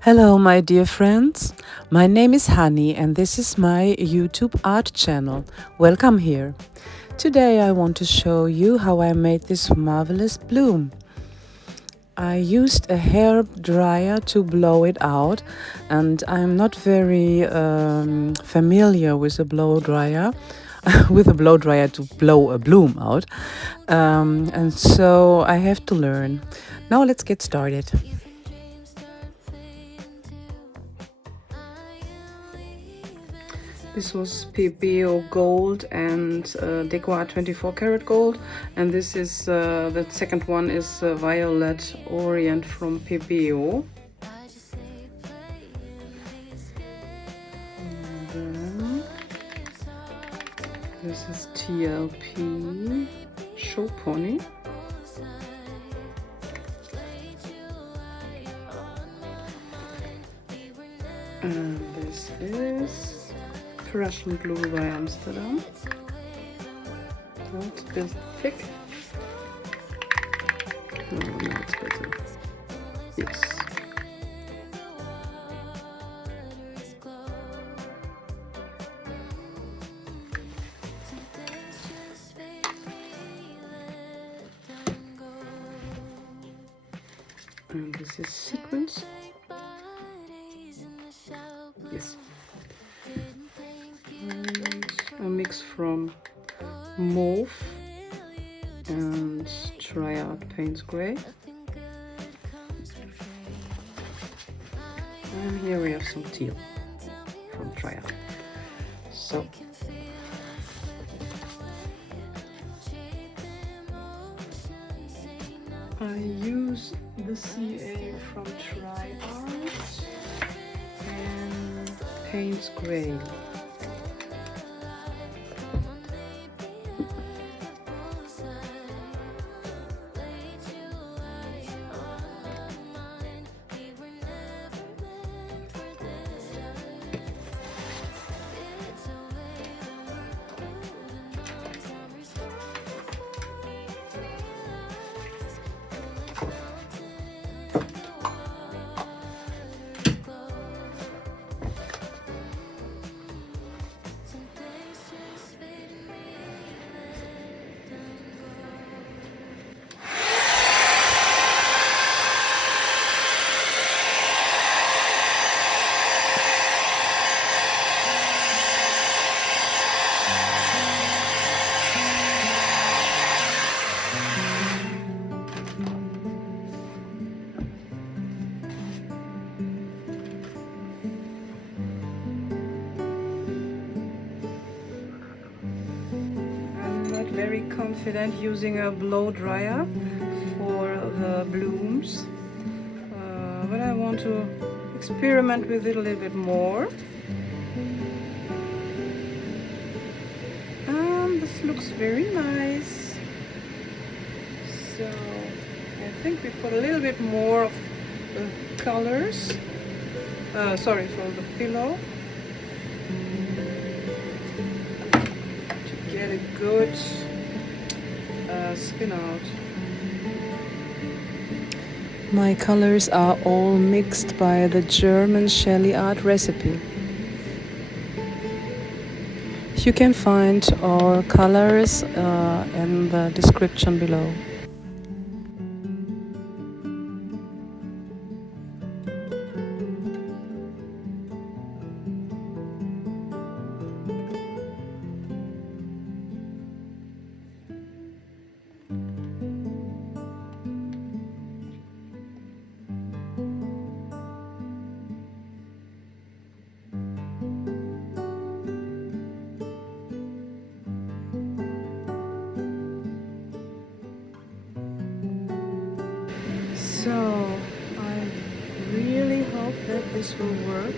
Hello, my dear friends. My name is Hani, and this is my YouTube art channel. Welcome here. Today, I want to show you how I made this marvelous bloom. I used a hair dryer to blow it out, and I'm not very familiar with a blow dryer. With a blow dryer to blow a bloom out, and so I have to learn. Now, let's get started. This was Pebeo gold and decoarte 24 karat gold, and this is the second one is violet orient from Pebeo. And then this is TLP show pony. And this is Prussian blue by Amsterdam. Oh, it's a bit thick. No, no, it's better. Yes. And this is Sequence. Yes. And a mix from Mauve and Paynes gray. And here we have some teal from Triad. So I use the CA from Triad and Paynes gray. Very confident using a blow dryer for the blooms, but I want to experiment with it a little bit more. This looks very nice, so I think we put a little bit more of the colors, sorry, for the pillow, to get a good spin out. My colors are all mixed by the German Sheleeart recipe. You can find our colors in the description below. So I really hope that this will work.